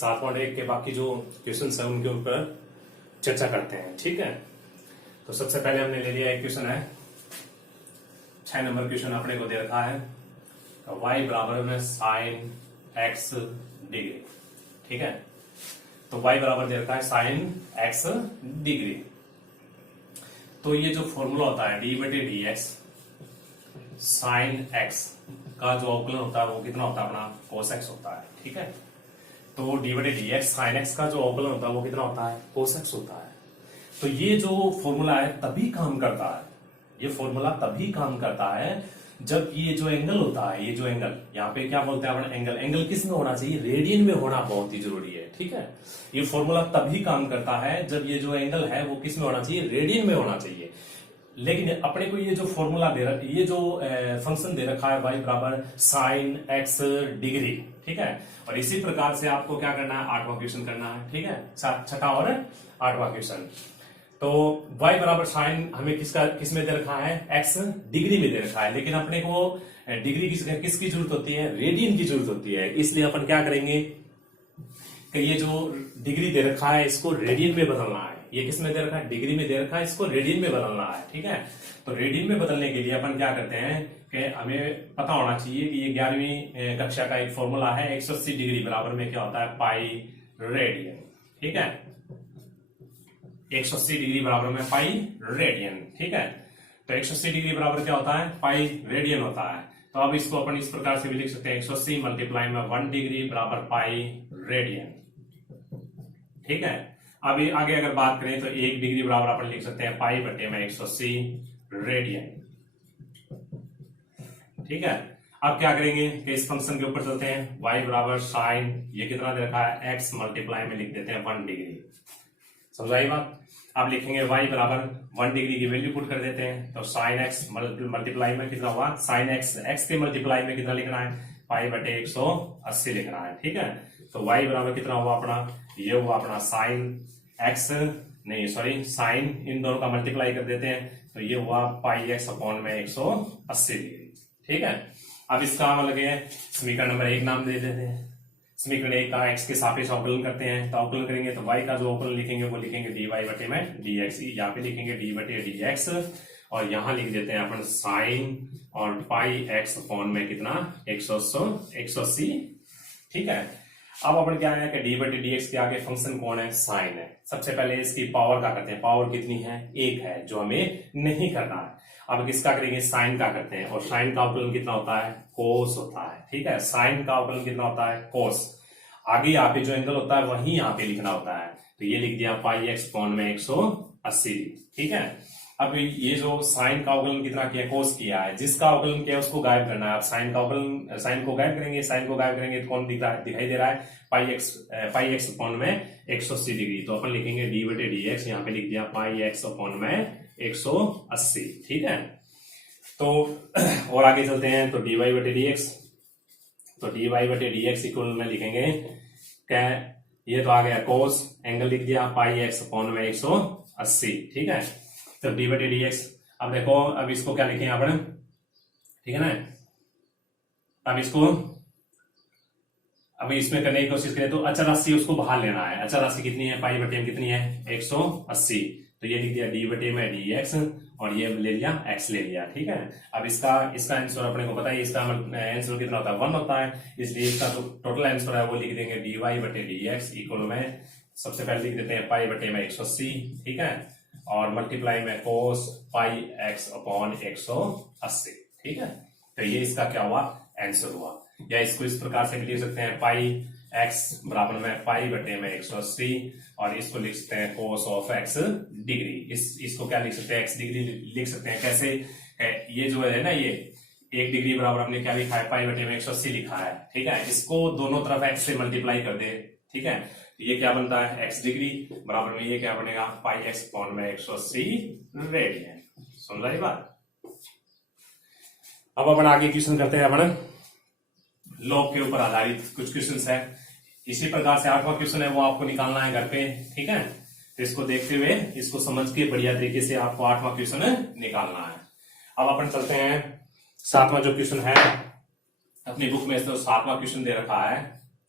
7 1 के बाकी जो क्वेश्चन है उनके ऊपर चर्चा करते हैं। ठीक है, तो सबसे पहले हमने ले लिया एक क्वेश्चन है 6 नंबर क्वेश्चन अपने को दे रखा है y बराबर में साइन x डिग्री। ठीक है, तो y बराबर दे रखा है साइन x डिग्री। तो ये जो फॉर्मूला होता है d/dx साइन x का जो अवकलन होता है वो कितना होता है अपना cos x होता है। ठीक है, तो d/dx साइन x का जो अवकलन होता है वो कितना होता है cos x होता है। तो ये जो फॉर्मूला है तभी काम करता है, ये फॉर्मूला तभी काम करता है जब ये जो एंगल होता है, ये जो एंगल यहाँ पे क्या बोलते हैं अपन एंगल, एंगल किस में होना चाहिए, रेडियन में होना बहुत ही जरूरी है। ठीक है, ये फॉर्मूला तभी काम करता है जब ये जो एंगल है वो किस में होना चाहिए, रेडियन में होना चाहिए। लेकिन अपने को ये जो फॉर्मूला दे रखा, ये जो फंक्शन दे रखा है y बराबर साइन x डिग्री। ठीक है, और इसी प्रकार से आपको क्या करना है, 8वां क्वेश्चन करना है। ठीक है, 6ठा और 8वां क्वेश्चन। तो y बराबर साइन हमें किस में दे रखा है, x डिग्री में दे रखा है, लेकिन अपने को डिग्री किसकी जरूरत होती है, रेडियन की जरूरत होती है। इसलिए अपन क्या करेंगे कि ये जो डिग्री दे रखा है इसको रेडियन में बदलना है। ये किस में दे रखा है, डिग्री में दे रखा है, इसको रेडियन में बदलना है। ठीक है, तो रेडियन में बदलने के लिए अपन क्या करते हैं कि हमें पता होना चाहिए कि ये 11वीं कक्षा का एक फॉर्मूला है 180 डिग्री बराबर में क्या होता है पाई रेडियन। ठीक है, 180 डिग्री बराबर में पाई रेडियन। ठीक है, तो 180 डिग्री बराबर क्या होता है, पाई रेडियन होता है। तो अब इसको अपन इस प्रकार से भी लिख सकते हैं 180 मल्टीप्लाई में 1 डिग्री बराबर पाई रेडियन। ठीक है, अभी आगे अगर बात करें तो 1 डिग्री बराबर अपन लिख सकते हैं पाई बटे में 180 रेडियन। ठीक है, अब क्या करेंगे कि इस फंक्शन के ऊपर चलते हैं, y बराबर साइन ये कितना दे रखा है x मल्टीप्लाई में लिख देते हैं 1 डिग्री। समझाई बात। अब लिखेंगे y बराबर 1 डिग्री की वैल्यू पुट कर देते हैं, तो साइन x मल्टीप्लाई में कितना हुआ, साइन x के मल्टीप्लाई में कितना लिखना है, पाई बटे 180 लिखना है। ठीक है, तो y बराबर कितना हुआ अपना, ये हुआ अपना साइन x नहीं सॉरी साइन इन दोनों का मल्टीप्लाई कर देते हैं, तो ये हुआ पाई x अपॉन में 180 डिग्री। ठीक है, अब इसका मतलब है समीकरण नंबर 1 नाम दे देते हैं। समीकरण 1 का x के सापेक्ष अवकलन करते हैं, तो अवकलन करेंगे तो y का जो अवकलन लिखेंगे वो लिखेंगे dy बटे में dx, यहाँ पे लिखेंगे d बटे dx और यहाँ लिख देते हैं अपन साइन और पाई x अपॉन में कितना 180। ठीक है, अब अपन क्या है कि d बटे dx के आगे फंक्शन कौन है, साइन है। सबसे पहले इसकी पावर का करते हैं, पावर कितनी है 1 है, जो हमें नहीं करना है। अब किसका करेंगे, साइन का करते हैं, और साइन का अवकलन कितना होता है, कोस होता है। ठीक है, साइन का अवकलन कितना होता है, कोस। आगे यहाँ पे जो एंगल होता है वही यहाँ पे लिखना होता है, तो ये लिख दिया पाई x अपॉन में 180। ठीक है, अब ये जो साइन का अवकलन कितना किया, कोस किया है, जिसका अवकलन किया उसको गायब करना है। अब साइन का अवकलन, साइन को गायब करेंगे, साइन को गायब करेंगे तो कौन दिख रहा है, दिखाई दे रहा है पाई x अपॉन में 180 डिग्री। तो अपन लिखेंगे d बटे dx, यहाँ पे लिख दिया पाई x अपॉन में 180। ठीक है, तो और आगे चलते हैं, तो dy बटे dx, तो dy बटे dx इक्वल में लिखेंगे क्या, ये तो आ गया कोस, एंगल लिख दिया पाई x अपॉन में 180। ठीक है, तो d बटे dx। अब देखो, अब इसको क्या लिखें अपन, ठीक है ना, अब इसको अब इसमें करने की कोशिश करें तो अचर राशि उसको बाहर लेना है। अचर राशि कितनी है, पाई बटे में कितनी है 180, तो ये लिख दिया d बटे में dx और ये ले लिया x ले लिया। ठीक है, अब इसका आंसर अपने को पता है, इसका आंसर कितना होता है 1 होता है, इसलिए इसका जो टोटल आंसर है वो लिख देंगे dy बटे dx इक्वल में सबसे पहले लिख देते हैं पाई बटे में 180। ठीक है, और मल्टीप्लाई में कोस पाई x अपॉन 180। ठीक है, तो ये इसका क्या हुआ, आंसर हुआ। या इसको इस प्रकार से भी लिख सकते हैं पाई x बराबर में पाई बटे में 180 और इसको लिख सकते हैं कोस ऑफ x डिग्री। इसको क्या लिख सकते हैं, x डिग्री लिख सकते हैं। कैसे, ये जो है ना, ये 1 डिग्री बराबर हमने क्या लिखा है, पाई बटे में 180 लिखा है। ठीक है, इसको दोनों तरफ x से मल्टीप्लाई कर दे। ठीक है, तो ये क्या बनता है, x डिग्री बराबर में ये क्या बनेगा, पाई x अपॉन में 180 रेडियन। समझ आई बात। अब अपन आगे क्वेश्चन करते हैं, अपन लॉग के ऊपर आधारित कुछ क्वेश्चंस है। इसी प्रकार से 8वां क्वेश्चन है वो आपको निकालना है घर पे। ठीक है, तो इसको देखते हुए, इसको समझ के बढ़िया तरीके से आपको 8वां क्वेश्चन निकालना है। अब अपन चलते हैं 7वां जो क्वेश्चन है अपनी बुक में, तो 7वां क्वेश्चन दे रखा है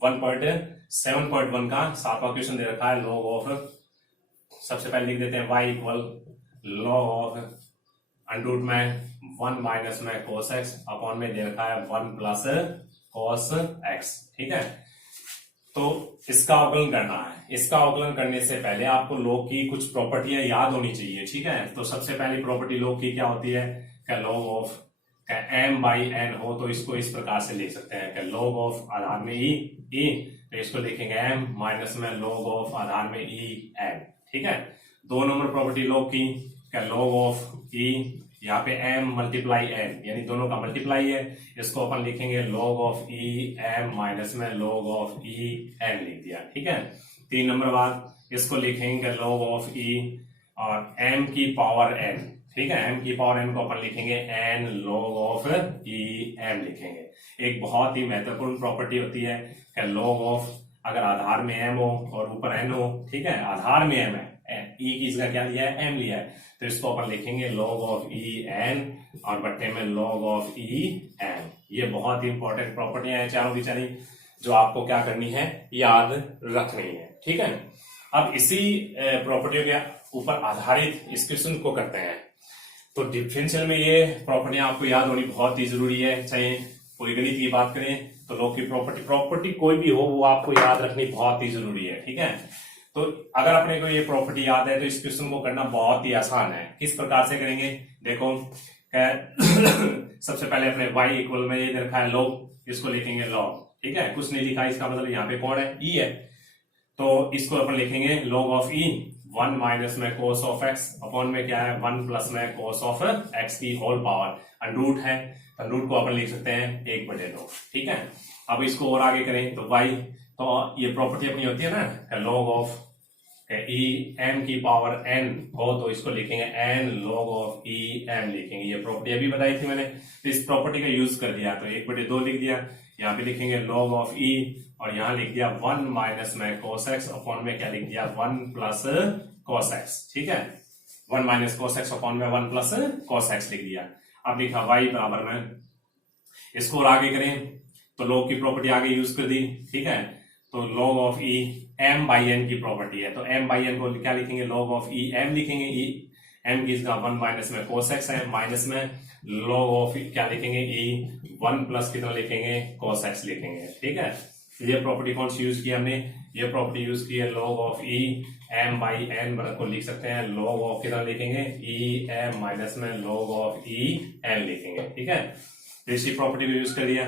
1.5 7.1 का 7वां क्वेश्चन दे रखा है log ऑफ, सबसे पहले लिख देते हैं y equal log of under root में 1 माइनस में cos x अपॉन में दे रखा है 1 प्लस cos x। ठीक है, तो इसका अवकलन करना है। इसका अवकलन करने से पहले आपको log की कुछ प्रॉपर्टियां याद होनी चाहिए। ठीक है, तो सबसे पहली प्रॉपर्टी log की क्या होती है कि log of m by n हो तो इसको इस प्रकार से लिख सकते हैं कि log ऑफ आधार में e तो इसको लिखेंगे m माइनस में log ऑफ आधार में e n। ठीक है, 2 नंबर प्रॉपर्टी log की क्या log ऑफ e, यहाँ पे m मल्टीप्लाई n यानी दोनों का मल्टीप्लाई है, इसको अपन लिखेंगे log of e m minus में log ऑफ e n लिख दिया। ठीक है, 3 नंबर बाद इसको लिखेंगे log ऑफ e और m की पावर n। ठीक है, m की पावर n को अपन लिखेंगे n log of e m लिखेंगे। एक बहुत ही महत्वपूर्ण प्रॉपर्टी होती है कि log ऑफ अगर आधार में m हो और ऊपर n हो, ठीक है, आधार में m है, e की जगह क्या लिया है, m लिया है, तो इसको अपन लिखेंगे log ऑफ e n और बट्टे में log ऑफ e m। ये बहुत ही इंपॉर्टेंट प्रॉपर्टियां हैं चारों की चारों जो आपको क्या करनी है, याद रखनी है। ठीक है, अब इसी प्रॉपर्टियों के ऊपर आधारित इस क्वेश्चन को करते हैं। तो डिफरेंशियल में ये प्रॉपर्टियां आपको याद होनी बहुत ही जरूरी है। चाहे कोई गणित की बात करें तो log की प्रॉपर्टी कोई भी हो वो आपको याद रखनी बहुत ही जरूरी है। ठीक है, तो अगर अपने को ये प्रॉपर्टी याद है तो इस क्वेश्चन को करना बहुत ही आसान है। किस प्रकार से करेंगे, देखो सबसे पहले अपने y इक्वल में ये रखा है log, इसको लिखेंगे log। ठीक है, कुछ नहीं लिखा, इसका मतलब यहाँ पे कौन है, e है, तो इसको अपन लिखेंगे log ऑफ e 1 माइनस में cos ऑफ x अपॉन में क्या है 1 प्लस में cos ऑफ x की होल पावर, अंडरूट है, अंडरूट को अपन लिख सकते हैं 1/2। ठीक है, अब इसको और आगे करें तो y, तो ये प्रॉपर्टी अपनी होती है ना log ऑफ e m की पावर n हो तो इसको लिखेंगे n log of e m लिखेंगे। ये प्रॉपर्टी अभी बताई थी मैंने, तो इस प्रॉपर्टी का यूज कर दिया तो 1/2 लिख दिया, यहाँ पे लिखेंगे log ऑफ e और यहाँ लिख दिया 1 माइनस में cos x अपॉन में क्या लिख दिया 1 प्लस cos x। ठीक है, 1 माइनस cos x अपॉन में 1 प्लस cos x लिख दिया। अब लिखा y बराबर में, इसको और आगे करें तो log की प्रॉपर्टी आगे यूज कर दी। ठीक है, तो log of e m by n की प्रॉपर्टी है, तो m बाई n को क्या लिखेंगे log ऑफ e m लिखेंगे, e m की जगह 1 माइनस में cos x है, माइनस में log ऑफ क्या लिखेंगे e 1 प्लस कितना लिखेंगे cos x लिखेंगे। ठीक है, ये प्रॉपर्टी कौन सी यूज की हमने, ये प्रॉपर्टी यूज की है log of e m by n को लिख सकते हैं log ऑफ कितना लिखेंगे e m माइनस में log ऑफ e n लिखेंगे। ठीक है, तो इसी प्रॉपर्टी को यूज कर लिया।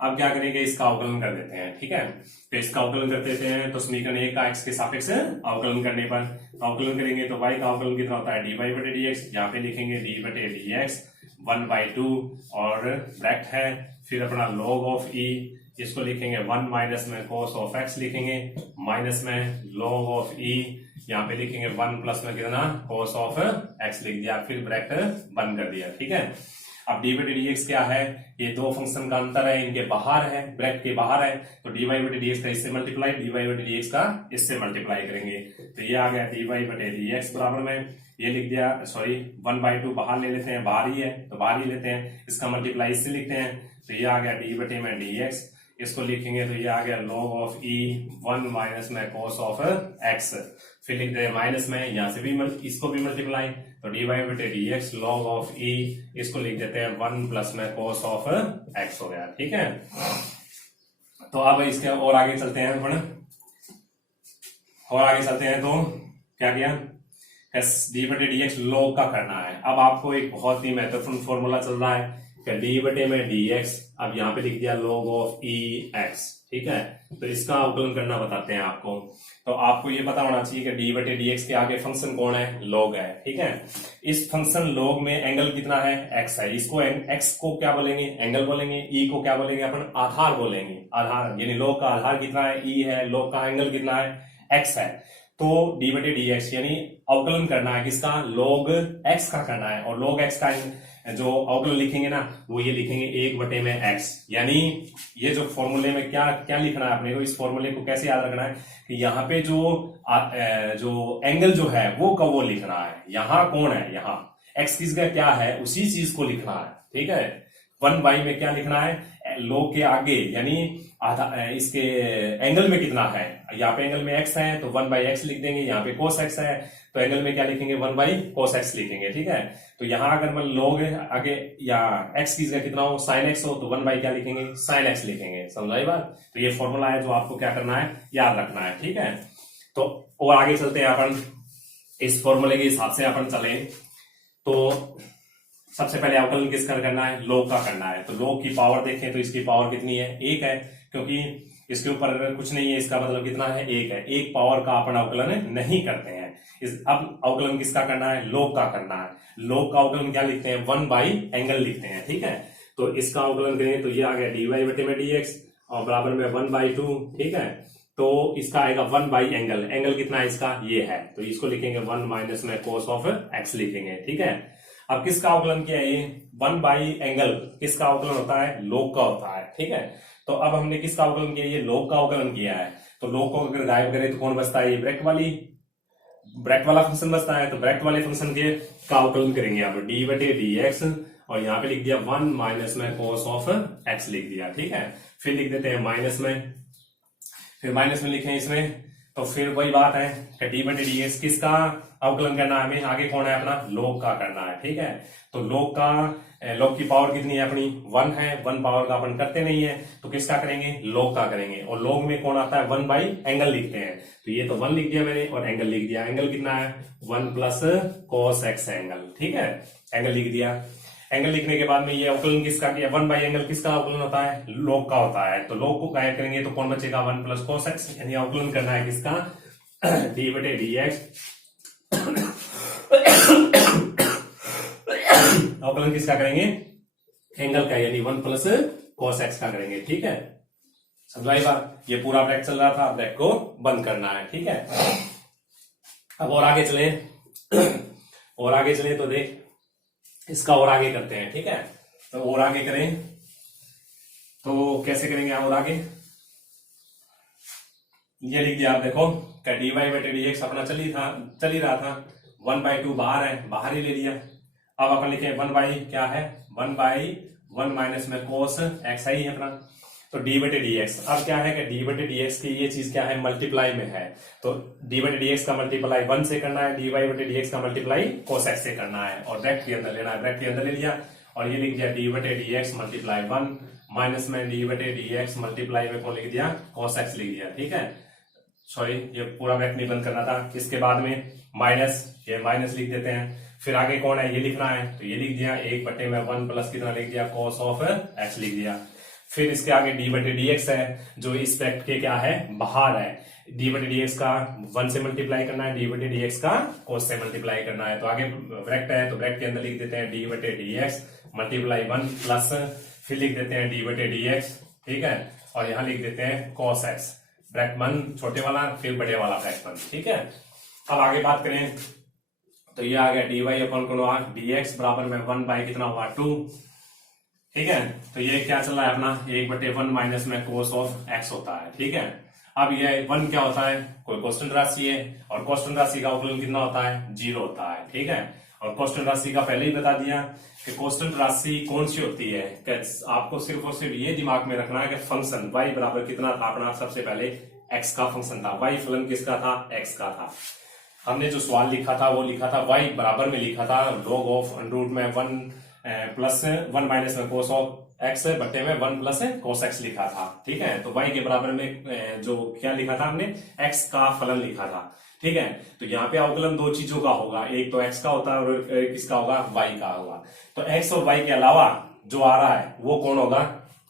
अब क्या करेंगे, इसका अवकलन कर देते हैं। ठीक है, तो इसका अवकलन कर देते हैं, तो समीकरण 1 का x के सापेक्ष अवकलन करने पर अवकलन करेंगे तो y का अवकलन कितना होता है dy/dx, यहाँ पे लिखेंगे d/dx 1/2 और ब्रैकेट है, फिर अपना log ऑफ e, इसको लिखेंगे 1 माइनस में cos ऑफ x लिखेंगे, माइनस में log ऑफ e, यहाँ पे लिखेंगे 1 प्लस में कितना cos ऑफ x लिख दिया, फिर ब्रैकेट बंद कर दिया। ठीक है, अब dy/dx क्या है, ये दो फंक्शन का अंतर है, इनके बाहर है, ब्रैकेट के बाहर है, तो dy/dx का इससे मल्टीप्लाई, dy/dx का इससे मल्टीप्लाई करेंगे, तो ये आ गया dy/dx बराबर में ये लिख दिया, सॉरी 1/2 बाहर ले लेते हैं, बाहर ही है तो बाहर ही लेते हैं, इसका मल्टीप्लाई इससे लिखते हैं, तो ये आ गया d/dx, इसको लिखेंगे तो ये आ गया log ऑफ e 1 माइनस में cos ऑफ x, फिर लिख दे माइनस में, यहाँ से भी इसको भी मल्टीप्लाई, तो dy/dx log ऑफ e, इसको लिख देते हैं 1 प्लस में cos ऑफ x हो गया। ठीक है, तो अब इसके और आगे चलते हैं अपन, और आगे चलते हैं तो क्या किया, d/dx log का करना है। अब आपको एक बहुत ही महत्वपूर्ण फॉर्मूला चल रहा है d/dx, अब यहाँ पे लिख दिया log ऑफ ex। ठीक है, तो इसका अवकलन करना बताते हैं आपको, तो आपको ये पता होना चाहिए कि d/dx के आगे फंक्शन कौन है, log है। ठीक है, इस फंक्शन log में एंगल कितना है, x है, इसको x को क्या बोलेंगे, एंगल बोलेंगे, e को क्या बोलेंगे अपन, आधार बोलेंगे, आधार, यानी log का आधार कितना है, e है, log का एंगल कितना है, x है, तो d/dx यानी अवकलन करना है किसका, log x का करना है, और log x का जो अवकलन लिखेंगे ना वो ये लिखेंगे 1/x, यानी ये जो फॉर्मूले में क्या क्या लिखना है अपने को, इस फॉर्मूले को कैसे याद रखना है कि यहाँ पे जो एंगल जो है वो लिखना है, यहाँ कौन है, यहाँ x की जगह क्या है उसी चीज को लिखना है। ठीक है, 1/, में क्या लिखना है, log के आगे यानी आधा इसके एंगल में कितना है, यहाँ पे एंगल में x है तो 1/x लिख देंगे, यहाँ पे cos x है तो एंगल में क्या लिखेंगे 1/cos x लिखेंगे, ठीक है। तो यहाँ अगर मतलब लोग आगे या x की जगह कितना हो sin x हो तो 1 क्या लिखेंगे sin x लिखेंगे, समझाई बात। तो ये फॉर्मूला है जो आपको क्या करना है याद रखना है, ठीक है। तो और आगे चलते हैं अपन, इस फॉर्मूले के हिसाब से अपन चले तो सबसे पहले अवकलन किसका करना है, log का करना है। तो log की पावर देखें तो इसकी पावर कितनी है 1 है, क्योंकि इसके ऊपर कुछ नहीं है, इसका मतलब कितना है 1 है। 1 पावर का अपन अवकलन नहीं करते हैं। अब अवकलन किसका करना है log का करना है। log का अवकलन क्या लिखते हैं 1/एंगल लिखते हैं, ठीक है। तो इसका अवकलन करें तो ये आ गया dy/dx और बराबर में 1/2, ठीक है। तो इसका आएगा 1/एंगल, एंगल कितना है इसका ये है, तो इसको लिखेंगे 1 माइनस में cos ऑफ x लिखेंगे, ठीक है। अब किसका अवकलन किया है ये 1/एंगल, किसका अवकलन होता है log का होता है, ठीक है। तो अब हमने किसका अवकलन किया, ये log का अवकलन किया है। तो log को अगर गायब करें तो कौन बचता है, ये ब्रैकेट वाला फंक्शन बचता है। तो ब्रैकेट वाले फंक्शन के का अवकलन करेंगे आप d/dx और यहाँ पे लिख दिया 1 माइनस में cos ऑफ x लिख दिया, ठीक है। फिर लिख देते हैं माइनस में, फिर माइनस में लिखें इसमें, तो फिर वही बात है कि d/dx किसका अवकलन करना है हमें, आगे कौन है अपना log का करना है, ठीक है। तो log की पावर कितनी है अपनी 1 है, 1 पावर का अपन करते नहीं है, तो किसका करेंगे log का करेंगे। और log में कौन आता है 1/एंगल लिखते हैं। तो ये तो 1 लिख दिया मैंने और एंगल लिख दिया, एंगल कितना है 1 प्लस cos x एंगल, ठीक है। एंगल लिख दिया, एंगल लिखने के बाद में ये अवकलन किसका किया 1/एंगल किसका अवकलन होता है log का होता है। तो log को गायब करेंगे तो कौन बचेगा 1 प्लस cos x, यानी अवकलन करना है किसका d/dx अवकलन किसका करेंगे एंगल का, यानी 1 प्लस cos x का करेंगे, ठीक है। समझाई बात। ये पूरा ब्रैकेट चल रहा था, ब्रैकेट को बंद करना है, ठीक है। अब और आगे चले तो देख इसका और आगे करते हैं, ठीक है। तो और आगे करें तो कैसे करेंगे और आगे, ये लिख दिया आप देखो dy/dx अपना चल ही रहा था 1/2 बाहर है, बाहर ही ले लिया। अब अपन लिखे 1 क्या है 1/1 माइनस में cos x ही है अपना। तो d/dx अब क्या है कि d/dx की ये चीज क्या है मल्टीप्लाई में है, तो d/dx का मल्टीप्लाई 1 से करना है, dy/dx का मल्टीप्लाई cos x से करना है और ब्रैकेट के अंदर लेना है, ब्रैकेट के अंदर ले लिया और ये लिख दिया d/dx मल्टीप्लाई 1 माइनस में d/dx मल्टीप्लाई में कौन लिख दिया cos x लिख दिया, ठीक है। सॉरी ये पूरा ब्रैकेट नहीं बंद करना था। इसके बाद में माइनस, ये माइनस लिख देते हैं। फिर आगे कौन है ये लिखना है, तो ये लिख दिया 1/1 प्लस कितना लिख दिया cos ऑफ x लिख दिया। फिर इसके आगे d/dx है जो इस ब्रैकेट के क्या है बाहर है, d/dx का 1 से मल्टीप्लाई करना है, d/dx का cos से मल्टीप्लाई करना है। तो आगे ब्रैकेट है तो ब्रैकेट के अंदर लिख देते हैं d/dx मल्टीप्लाई 1 प्लस फिर लिख देते हैं d/dx, ठीक है। और यहाँ लिख देते हैं cos x, ब्रैकेट बंद छोटे वाला फिर बड़े वाला ब्रैकेट बंद, ठीक है। अब आगे बात करें तो ये आ गया dy/dx बराबर में 1 कितना हुआ 2, ठीक है। तो ये क्या चल रहा है अपना 1/1 माइनस में cos ऑफ x होता है, ठीक है। अब ये 1 क्या होता है कोई कांस्टेंट राशि है और कांस्टेंट राशि का अवकलन कितना होता है 0 होता है, ठीक है। और कांस्टेंट राशि का पहले ही बता दिया कि कांस्टेंट राशि कौन सी होती है, आपको सिर्फ और सिर्फ ये दिमाग में रखना है कि फंक्शन y बराबर कितना था अपना, सबसे पहले x का फंक्शन था, y फलन किसका था x का था। हमने जो सवाल लिखा था वो लिखा था y बराबर में लिखा था log ऑफ √ में 1 प्लस 1 माइनस में cos ऑफ x बट्टे में 1 प्लस cos x लिखा था, ठीक है। तो y के बराबर में जो क्या लिखा था हमने x का फलन लिखा था, ठीक है। तो यहाँ पे अवकलन दो चीजों का होगा, एक तो x का होता है और किसका होगा y का होगा। तो x और y के अलावा जो आ रहा है वो कौन होगा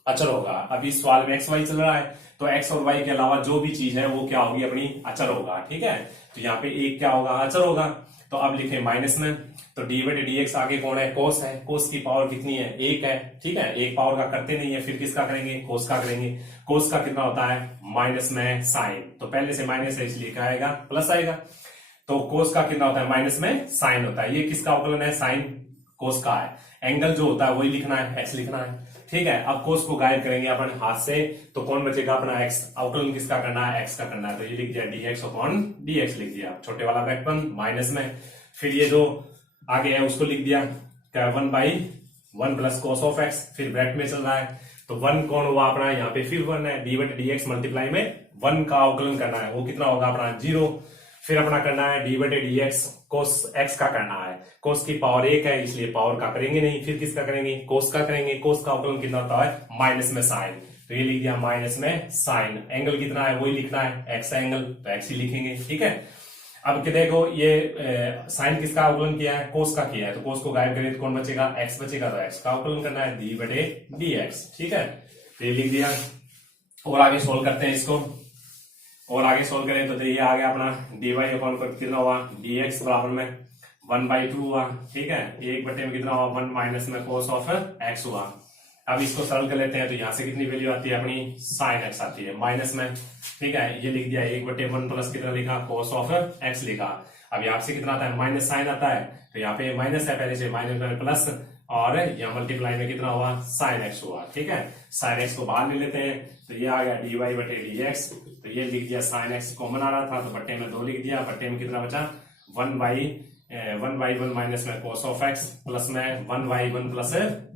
अचर होगा। अभी सवाल में x y चल रहा है तो x और y के अलावा जो भी चीज है वो क्या होगी अपनी अचर होगा, ठीक है। तो यहाँ पे एक क्या होगा अचर होगा। तो अब लिखे माइनस में, तो d/dx आगे कौन है cos है, cos की पावर कितनी है 1 है, ठीक है। 1 पावर का करते नहीं है, फिर किसका करेंगे cos का करेंगे। cos का कितना होता है माइनस में साइन, तो पहले से माइनस है इसलिए क्या आएगा प्लस आएगा। तो cos का कितना होता है माइनस में साइन होता है, ये किसका अवकलन है साइन cos का है। एंगल जो होता है वही लिखना है x लिखना है, ठीक है। अब cos को गायब करेंगे अपन हाथ से तो कौन बचेगा अपना x, अवकलन किसका करना है x का करना है। तो ये लिख दिया dx/dx लिख दिया, छोटे वाला ब्रैकेट बंद माइनस में। फिर ये जो आगे है उसको लिख दिया 1/1 प्लस cos ऑफ x, फिर ब्रैकेट में चल रहा है तो 1 कौन हुआ अपना यहाँ पे फिर 1 है, डी बटे डी एक्स मल्टीप्लाई में 1 का अवकलन करना है, वो कितना होगा अपना 0। फिर अपना करना है डी बटे डी एक्स कोस एक्स का करना है, कोस की पावर 1 है इसलिए पावर का करेंगे नहीं, फिर किसका करेंगे कोस का करेंगे। कोस का अवकलन कितना होता है माइनस में साइन, तो ये लिख दिया माइनस में साइन। एंगल कितना है वही लिखना है, एक्स एंगल तो एक्स ही लिखेंगे, ठीक है। अब कि देखो ये साइन किसका अवकलन किया है कोस का किया है, तो कोस को गायब करें तो कौन बचेगा एक्स बचेगा, तो एक्स का अवकलन करना है डी बटे डी एक्स, ठीक है। तो ये लिख दिया। और आगे सोल्व करते हैं इसको, और आगे सोल्व करें तो ये आ गया अपना डी वाई अपॉन कितना हुआ डी एक्स बराबर में 1/2 हुआ, ठीक है। 1 में कितना हुआ 1 माइनस में कोस ऑफ एक्स हुआ। अब इसको सरल कर लेते हैं तो यहाँ से कितनी वैल्यू आती है अपनी साइन एक्स आती है माइनस में, ठीक है। ये लिख दिया 1/1 प्लस कितना लिखा कोस ऑफ एक्स लिखा। अब यहाँ से कितना आता है माइनस साइन आता है, तो यहाँ पे माइनस है पहले से, माइनस में प्लस, और यहाँ मल्टीप्लाई में कितना हुआ साइन एक्स हुआ, ठीक है। साइन एक्स को बाहर ले लेते हैं तो ये आ गया डी वाई बटे डी एक्स। तो ये लिख दिया साइन एक्स कॉमन आ रहा था तो बट्टे में 2 लिख दिया, बट्टे में कितना बचा 1/1 माइनस में कोस ऑफ एक्स प्लस में 1/1 प्लस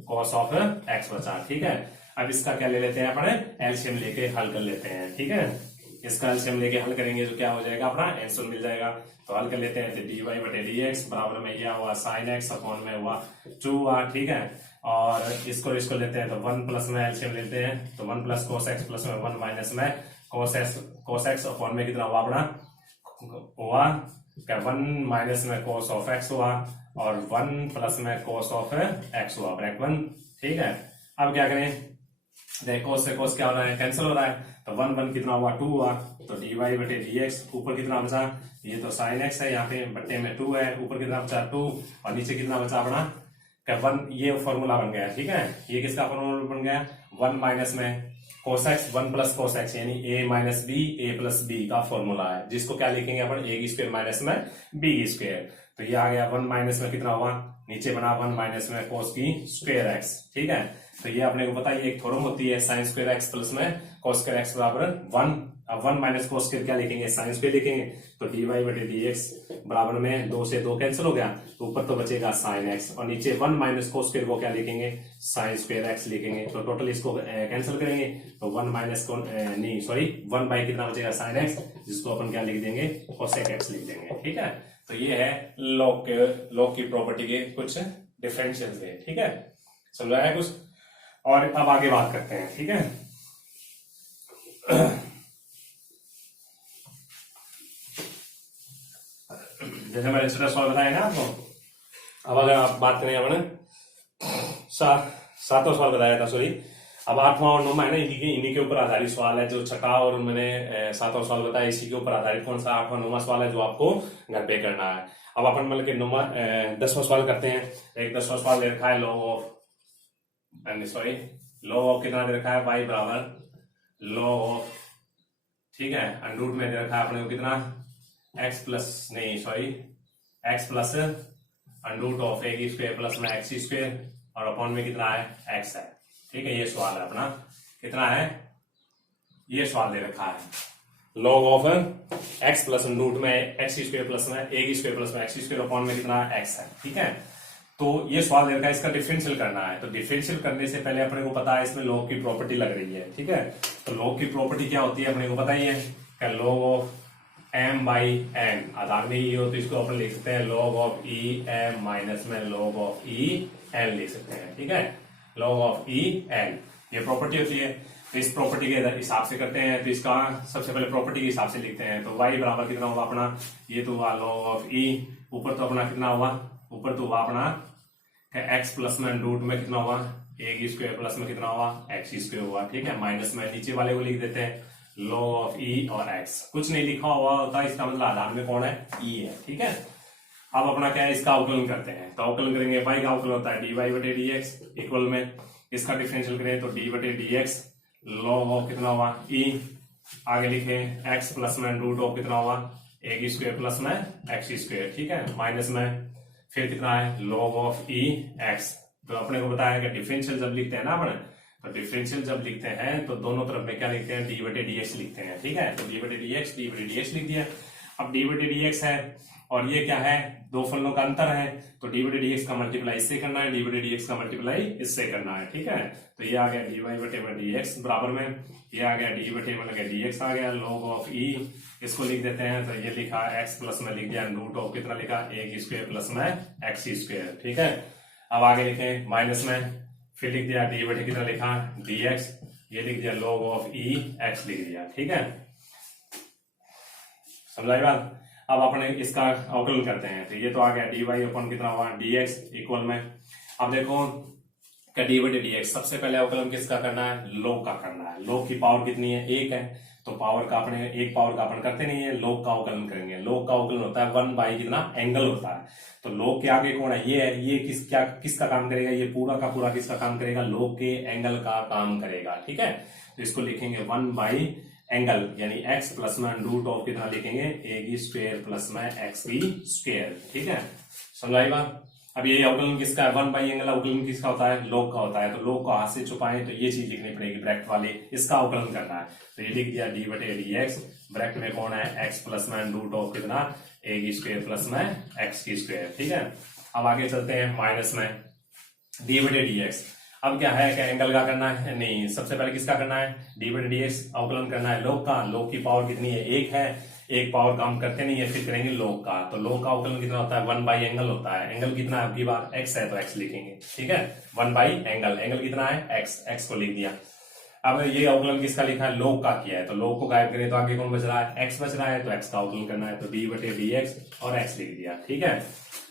कॉस ऑफ एक्स बचा, ठीक है। अब इसका क्या ले लेते हैं अपने एलसीएम लेके हल कर लेते हैं, ठीक है। इसका एलसीएम लेके हल करेंगे तो क्या हो जाएगा अपना आंसर मिल जाएगा। तो हल कर लेते हैं तो डी वाई बटे डी एक्स बराबर में यह हुआ साइन एक्स अपॉन में हुआ 2 हुआ, ठीक है। और इसको लेते हैं तो 1 प्लस में एलसीएम लेते हैं तो 1 प्लस कोस एक्स प्लस में 1 माइनस में कोस एक्स अपॉन में कितना हुआ अपना हुआ क्या 1 माइनस में कोस ऑफ एक्स हुआ और 1 प्लस में कोस ऑफ एक्स हुआ ब्रैकेट 1, ठीक है। अब क्या करें देखो कोस से कोस क्या हो रहा है कैंसिल हो रहा है, तो 1 कितना हुआ 2 हुआ, तो डी वाई बटे डी एक्स ऊपर कितना बचा ये तो साइन एक्स है, यहाँ पे बट्टे में 2 है, ऊपर कितना बचा 2 और नीचे कितना बचा अपना क्या 1, ये फॉर्मूला बन गया, ठीक है। ये किसका फॉर्मूला बन गया 1 माइनस में cos x 1 plus cos x यानी a minus B A plus B का फॉर्मूला है, जिसको क्या लिखेंगे अपन a की स्क्वायर माइनस में b की स्क्वायर। तो ये आ गया 1 माइनस में कितना हुआ नीचे बना 1 माइनस में कोस की स्क्वायर एक्स, ठीक है। तो ये अपने को पता है एक थ्योरम होती है साइन स्क्वायर एक्स प्लस में कोस स्क्वायर एक्स बराबर 1। अब 1 माइनस कोस स्क्वायर क्या लिखेंगे साइन स्क्वायर लिखेंगे, तो डी वाई बटे डी एक्स बराबर में 2 से 2 कैंसिल हो गया, तो ऊपर तो बचेगा साइन एक्स और नीचे 1 माइनस कोस स्क्वायर को क्या लिखेंगे साइन स्क्वायर एक्स लिखेंगे। तो टोटल इसको कैंसिल करेंगे तो 1 माइनस को नहीं सॉरी 1 बाई कितना बचेगा साइन एक्स, जिसको अपन क्या लिख देंगे कोसेक एक्स लिख देंगे, ठीक है। तो ये है लॉग की प्रॉपर्टी के कुछ डिफरेंशियल है, ठीक है, समझाया कुछ। और अब आगे बात करते हैं, ठीक है। जैसे मैंने छोटा सवाल बताया ना आपको, अब अगर आप बात करें अपने सातवां सवाल बताया था सॉरी, अब 8वां और 9वां है ना इन्हीं के ऊपर आधारित सवाल है। जो छठा और मैंने 7वां सवाल बताया इसी के ऊपर आधारित कौन सा 8वां 9वां सवाल है जो आपको घर पे करना है। अब अपन मतलब कि 10वां सवाल करते हैं। एक 10वां सवाल दे रखा है लॉग ऑफ कितना दे रखा है y बराबर लॉग ऑफ, ठीक है, अंडर रूट में दे रखा है अपने को कितना x plus under root of a की स्क्वायर प्लस में x स्क्वायर और अपॉन में कितना है x है, ठीक है। ये सवाल है अपना कितना है, ये सवाल दे रखा है log of x plus under root में x स्क्वायर प्लस में a की स्क्वायर प्लस में x स्क्वायर अपॉन में कितना x है, ठीक है। तो ये सवाल दे रखा है इसका डिफरेंशियल करना है। तो डिफरेंशियल करने से पहले अपने को पता है इसमें लॉग की प्रॉपर्टी लग रही है, ठीक है। तो लॉग की प्रॉपर्टी क्या होती है अपने को पता ही है क्या log of m by n, आधार में e हो तो इसको अपन लिख सकते हैं log of e m minus में लॉग ऑफ e n लिख सकते हैं, ठीक है, लॉग ऑफ e n ये प्रॉपर्टी होती है। तो इस प्रॉपर्टी के हिसाब से करते हैं, तो इसका सबसे पहले प्रॉपर्टी के हिसाब से लिखते हैं। तो y बराबर कितना हुआ अपना ये तो हुआ लॉग ऑफ e, ऊपर तो अपना कितना हुआ ऊपर तो हुआ अपना x प्लस में रूट में कितना हुआ a की स्क्वायर प्लस में कितना हुआ x स्क्वायर हुआ, ठीक है। माइनस में नीचे वाले को लिख देते हैं लॉग ऑफ e और x, कुछ नहीं लिखा हुआ होता इसका मतलब आधार में कौन है e है, ठीक है। अब अपना क्या है इसका अवकलन करते हैं। तो अवकलन करेंगे y का अवकलन होता है डी वाई बटे डी एक्स इक्वल में इसका डिफरेंशियल करें तो d बटे डी एक्स लॉग ऑफ कितना हुआ e, आगे लिखे x प्लस में रूट ऑफ कितना हुआ a की स्क्वायर प्लस में x स्क्वायर, ठीक है, माइनस में फिर कितना है लॉग ऑफ e x। तो अपने को बताया कि डिफरेंशियल जब लिखते हैं ना अपने, तो डिफरेंशियल जब लिखते हैं तो दोनों तरफ में क्या लिखते हैं डी बटे डी एक्स लिखते हैं, ठीक है। तो डी बटे डी एक्स लिख दिया। अब डी बटे डी एक्स है और ये क्या है, दो फलनों का अंतर है, तो डी बटे डी एक्स का मल्टीप्लाई इससे करना है, डी बटे डी एक्स का मल्टीप्लाई इससे करना है, ठीक है। तो ये आ गया डी वाई बटे में डी एक्स बराबर में, ये आ गया डी बटे में लगे डी एक्स आ गया, log ऑफ ई इसको लिख देते हैं, तो ये लिखा एक्स प्लस में लिख दिया रूट ऑफ कितना लिखा ए की स्क्वायर प्लस में एक्स की स्क्वायर, ठीक है। अब आगे लिखे माइनस में, फिर लिख दिया डी बटे कितना लिखा डी एक्स, ये लिख दिया log ऑफ ई एक्स लिख दिया, ठीक है। समझाई बात। अब अपने इसका अवकलन करते हैं, तो ये तो आ गया डी वाई अपन कितना हुआ डी एक्स इक्वल में, अब देखो क्या डी बटे डी एक्स, सबसे पहले अवकलन किसका करना है, log का करना है। log की पावर कितनी है, एक है, तो पावर का अपने एक पावर का अपन करते नहीं है, log का अवकलन करेंगे। log का अवकलन होता है 1 बाई कितना एंगल होता है, तो log के आगे कौन है, ये है, ये किसका काम करेगा, ये पूरा का पूरा किसका काम करेगा, log के एंगल का काम करेगा, ठीक है। तो इसको लिखेंगे 1 बाई एंगल यानी x प्लस में रूट ऑफ कितना लिखेंगे ए की स्क्वायर प्लस में एक्स की स्क्वायर, ठीक है। समझाई बात। अब ये अवकलन किसका है, 1 बाई एंगल अवकलन किसका होता है, log का होता है, तो log को हाथ से छुपाएं तो ये चीज लिखनी पड़ेगी ब्रैकेट वाली, इसका अवकलन करना है, तो ये लिख दिया डी बटे डी एक्स, ब्रैकेट में कौन है x प्लस में रूट ऑफ कितना ए की स्क्वायर प्लस में एक्स की स्क्वायर, ठीक है। अब आगे चलते हैं माइनस में डी बटे डी एक्स, अब क्या है, क्या एंगल का करना है, नहीं, सबसे पहले किसका करना है, डी बटे डी एक्स अवकलन करना है log का, log की पावर कितनी है, एक है, एक पावर काम करते नहीं है, फिर करेंगे log का, तो log का अवकलन कितना होता है 1 बाई एंगल होता है, एंगल कितना है आपकी बार x है तो x लिखेंगे, ठीक है, 1 बाई एंगल, एंगल कितना है x को लिख दिया। अब ये अवकलन किसका लिखा है, log का किया है, तो log को गायब करें तो आगे कौन बच रहा है, x बच रहा है, तो x का अवकलन करना है, तो डी बटे डी एक्स और x लिख दिया, ठीक है।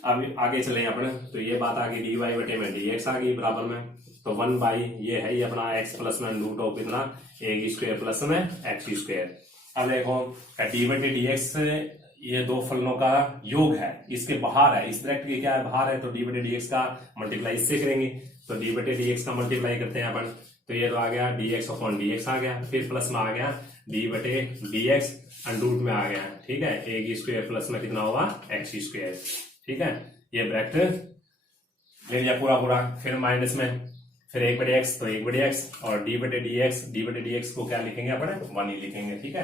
अब आगे चले अपने, तो ये बात आ गई डी वाई बटे में डी एक्स आ गई बराबर में, तो 1 बाई ये है ये अपना x प्लस में रूट ऑफ कितना ए की स्क्वायर प्लस में एक्स की स्क्वायर। अब देखो डी बटे डी एक्स ये दो फलनों का योग है, इसके बाहर है, इस ब्रैकेट के क्या है बाहर है, तो डी बटे डी एक्स का मल्टीप्लाई इससे करेंगे, तो डी बटे डी एक्स का मल्टीप्लाई करते हैं अपन, तो ये तो आ गया d x upon D x आ गया, फिर प्लस में आ गया डी बटे डी एक्स रूट में आ गया, ठीक है, ए की स्क्वायर प्लस में कितना हुआ एक्स की स्क्वायर, ठीक है। ये ब्रैकेट ले लिया पूरा पूरा, फिर माइनस में फिर 1 बटे एक्स, तो 1 बटे एक्स और डी बटे डी एक्स को क्या लिखेंगे अपन 1 ही लिखेंगे, ठीक है।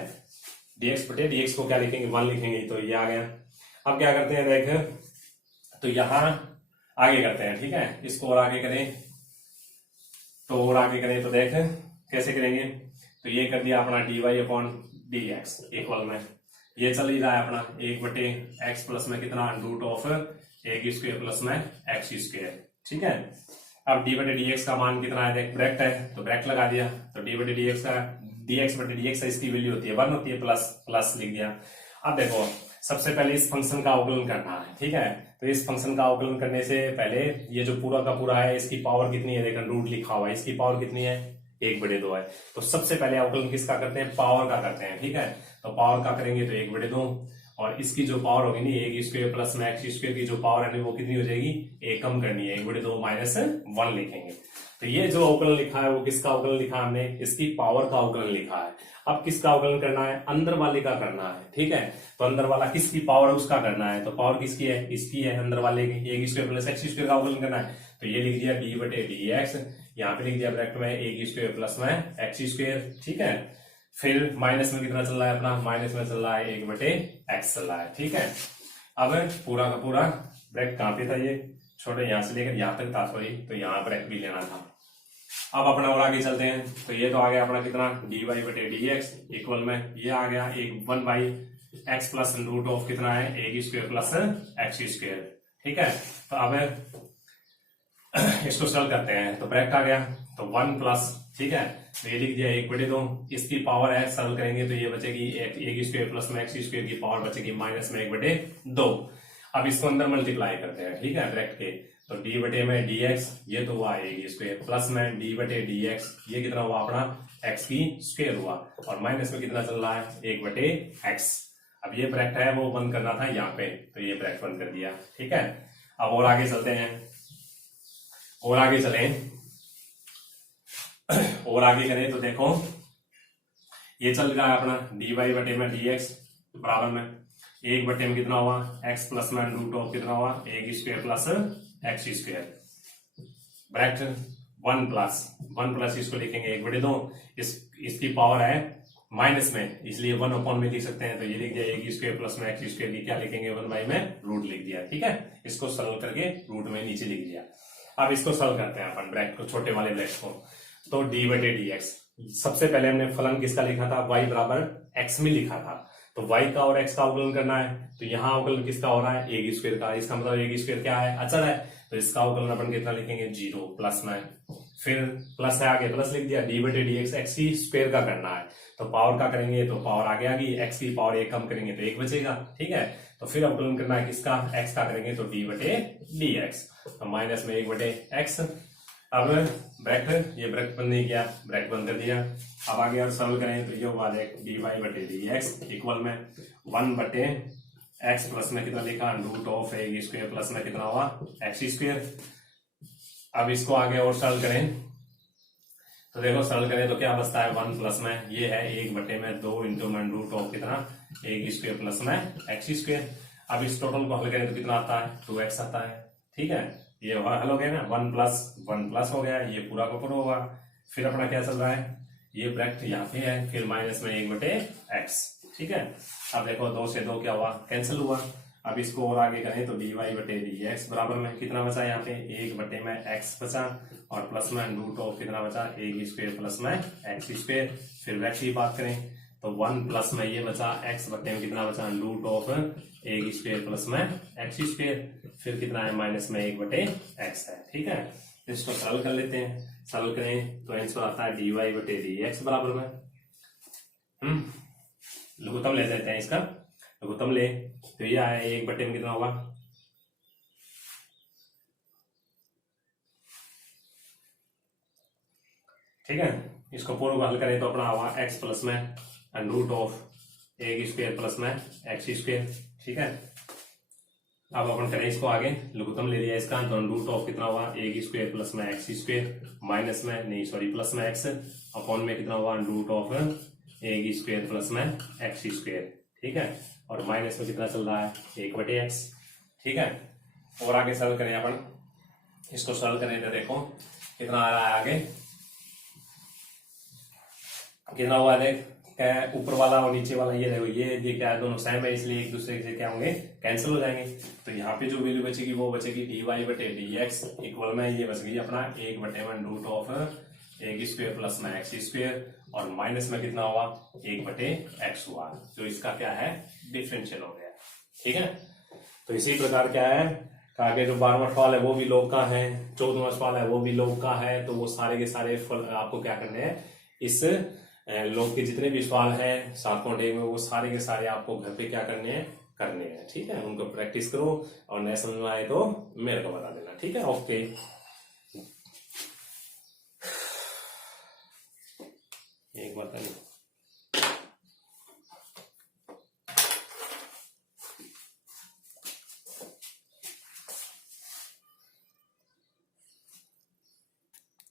डी एक्स बटे डी एक्स को क्या लिखेंगे 1 लिखेंगे, तो ये आ गया। अब क्या करते हैं देख, तो यहां आगे करते हैं, ठीक है, इसको और आगे करें, तो और आगे करें तो देख कैसे करेंगे, तो ये कर दिया अपना D Y upon D X equal में, ये चल ही रहा है अपना 1 बटे एक्स प्लस में कितना रूट ऑफ ए की स्क्वायर प्लस में एक्स की स्क्वायर, ठीक है। अब डी बटे डी एक्स का मान कितना है, देख ब्रैकेट है तो ब्रैकेट लगा दिया, तो डी बटे डी एक्स का डी एक्स बटे डी एक्स इसकी वैल्यू होती है 1 होती है, प्लस लिख दिया। अब देखो सबसे पहले इस फंक्शन का अवकलन करना है, ठीक है, तो इस फंक्शन का अवकलन करने से पहले ये जो पूरा का पूरा है इसकी पावर कितनी है, देखो रूट लिखा हुआ है, इसकी पावर कितनी है 1 बटे 2 है, तो सबसे पहले अवकलन किसका करते हैं, पावर का करते हैं, ठीक है। तो पावर का करेंगे तो 1 बटे 2, और इसकी जो पावर होगी नी ए की स्क्वायर प्लस में एक्स की स्क्वायर की जो पावर है वो कितनी हो जाएगी, एक कम करनी है, 1 बटे 2 माइनस 1 लिखेंगे। तो ये जो अवकलन लिखा है वो किसका अवकलन लिखा है हमने, इसकी पावर का अवकलन लिखा है। अब किसका अवकलन करना है, अंदर वाले का करना है, ठीक है, तो अंदर वाला किसकी पावर है उसका करना है, तो पावर किसकी है, इसकी है, अंदर वाले की, ए की स्क्वायर प्लस एक्स की स्क्वायर का अवकलन करना है, तो ये लिख दिया डी बटे डी एक्स, यहाँ पे लिख दिया ब्रैकेट में ए की स्क्वायर प्लस में एक्स की स्क्वायर, ठीक है। फिर माइनस में कितना चल रहा है अपना, माइनस में चल रहा है 1 बटे एक्स चल रहा है, ठीक है। अब पूरा का पूरा ब्रैकेट कहां पे था, ये छोटे यहां से लेकर यहां तक था, सॉरी, तो यहाँ ब्रैकेट भी लेना था। अब अपना और आगे चलते हैं, तो ये तो आ गया अपना कितना डी वाई बटे डी एक्स इक्वल में ये आ गया 1 by X plus root of कितना है ए की स्क्वायर प्लस एक्स की स्क्वायर, ठीक है। तो अब इसको सॉल्व करते हैं, तो ब्रैकेट आ गया तो 1 प्लस, ठीक है, तो ये लिख दिया 1 बटे 2, इसकी पावर है सॉल्व करेंगे तो ये बचेगी ए की स्क्वायर प्लस में एक्स की स्क्वायर की पावर बचेगी माइनस में 1 बटे 2। अब इसको अंदर मल्टीप्लाई करते हैं, ठीक है, ब्रैकेट के, तो डी बटे में डी एक्स ये तो हुआ ए की स्क्वायर प्लस में डी बटे डी एक्स ये कितना हुआ अपना एक्स की स्क्वायर हुआ, और माइनस में कितना चल रहा है 1 बटे एक्स। अब ये ब्रैकेट है वो बंद करना था यहाँ पे, तो ये ब्रैकेट बंद कर दिया, ठीक है। अब और आगे चलते हैं, और आगे चले और आगे करें तो देखो ये चल रहा है अपना डी वाई बटे में डी एक्स बराबर में 1 बटे में कितना हुआ एक्स प्लस में रूट ऑफ कितना हुआ ए की स्क्वायर प्लस एक्स की स्क्वायर, ब्रैकेट 1 प्लस इसको लिखेंगे 1 बटे 2, इसकी पावर है माइनस में, इसलिए 1 में लिख सकते हैं, तो ये लिख दिया ए की स्क्वायर प्लस में एक्स स्क्वायर की क्या लिखेंगे 1 में रूट लिख दिया। ठीक है, इसको सरल करके रूट में नीचे लिख दिया। अब इसको सरल करते हैं अपन ब्रैकेट को, छोटे वाले ब्रैकेट को। तो डी बटे डी एक्स, सबसे पहले हमने फलन किसका लिखा था, y बराबर x में लिखा था, तो y का और x का अवकलन करना है, तो यहाँ अवकलन किसका हो रहा है ए की स्क्वायर का, इसका मतलब ए की स्क्वायर क्या है अचर है, तो इसका अवकलन अपन कितना लिखेंगे 0 प्लस में, फिर प्लस है आगे प्लस लिख दिया, डी बटे डी एक्स एक्स की स्क्वायर का करना है, तो पावर का करेंगे तो पावर आगे आ गई, एक्स की पावर एक कम करेंगे तो एक बचेगा। ठीक है, तो फिर अवकलन करना है किसका, एक्स का करेंगे तो डी बटे डी एक्स, तो माइनस में 1 बटे एक्स। अब ब्रैकेट, ये ब्रैकेट बंद नहीं किया, ब्रैकेट बंद कर दिया। अब आगे और सरल करें तो ये हुआ डी वाई बटे डी एक्स इक्वल में 1 बटे एक्स प्लस में कितना लिखा रूट ऑफ ए की स्क्वायर प्लस में कितना हुआ एक्स स्क्वायर। अब इसको आगे और सरल करें तो देखो, सरल करें तो क्या बचता है 1 प्लस में ये है 1 बटे में 2 इंटू में रूट ऑफ कितना ए की स्क्वायर प्लस में एक्स स्क्वायर। अब इस टोटल को हल करें तो कितना आता है 2x आता है। ठीक है, ये हल हो गया ना, 1 प्लस हो गया, ये पूरा का पूरा होगा। फिर अपना क्या चल रहा है, ये ब्रैकेट यहाँ पे है, फिर माइनस में 1 बटे एक्स। ठीक है, अब देखो 2 से 2 क्या हुआ कैंसिल हुआ। अब इसको और आगे करें तो डी वाई बटे डी एक्स बराबर में कितना बचा यहाँ पे 1 बटे में एक्स बचा, और प्लस में रूट ऑफ कितना बचा ए की स्क्वायर प्लस में एक्स स्क्वायर। फिर वैक्स की बात करें तो 1 प्लस में ये बचा एक्स बटे में कितना बचा रूट ऑफ ए की स्क्वायर प्लस में एक्स स्क्वायर, फिर कितना है माइनस में 1 बटे एक्स है। ठीक है, इसको सरल कर लेते हैं, सरल करें तो आंसर आता है डी वाई बटे डी एक्स बराबर में लघुत्तम ले लेते हैं, इसका लघुत्तम ले तो ये आया 1 बटे में कितना होगा ठीक है, इसको पूर्ण हल करें तो अपना हुआ एक्स प्लस में रूट ऑफ ए की स्क्वायर प्लस में एक्स स्क्वायर। ठीक है, अब अपन करें इसको आगे, लघुत्तम ले लिया इसका, तो रूट ऑफ कितना हुआ ए की स्क्वायर प्लस में एक्स स्क्वायर, माइनस में नहीं सॉरी प्लस में एक्स, अपॉन में कितना हुआ रूट ऑफ ए की स्क्वायर प्लस में एक्स स्क्वायर। ठीक है, और माइनस में कितना चल रहा है 1 बटे एक्स। ठीक है, और आगे सरल करें अपन, इसको सरल करें तो देखो कितना आ रहा है आगे, कितना हुआ देख, ऊपर वाला और नीचे वाला ये देखो, ये क्या है दोनों सेम है, इसलिए एक दूसरे से क्या होंगे कैंसिल हो जाएंगे। तो यहाँ पे जो वैल्यू बचेगी वो बचेगी डी वाई बटे डी एक्स इक्वल में ये बच गई अपना 1 बटे में रूट ऑफ ए की स्क्वायर प्लस में एक्स स्क्वायर, और माइनस में कितना हुआ 1 बटे एक्स हुआ, जो इसका क्या है डिफरेंशियल हो गया। ठीक है, तो इसी प्रकार क्या है आगे जो 12वां सवाल है वो भी लोग का है, 14वां सवाल है वो भी लोग का है, तो वो सारे के सारे आपको क्या करने हैं, इस लोग के जितने भी सवाल हैं 7वां डे में वो सारे के सारे आपको घर पे क्या करने हैं। ठीक है, उनको प्रैक्टिस करो, और नहीं समझ में आए तो मेरे को बता देना। ठीक है, ओके। एक बात है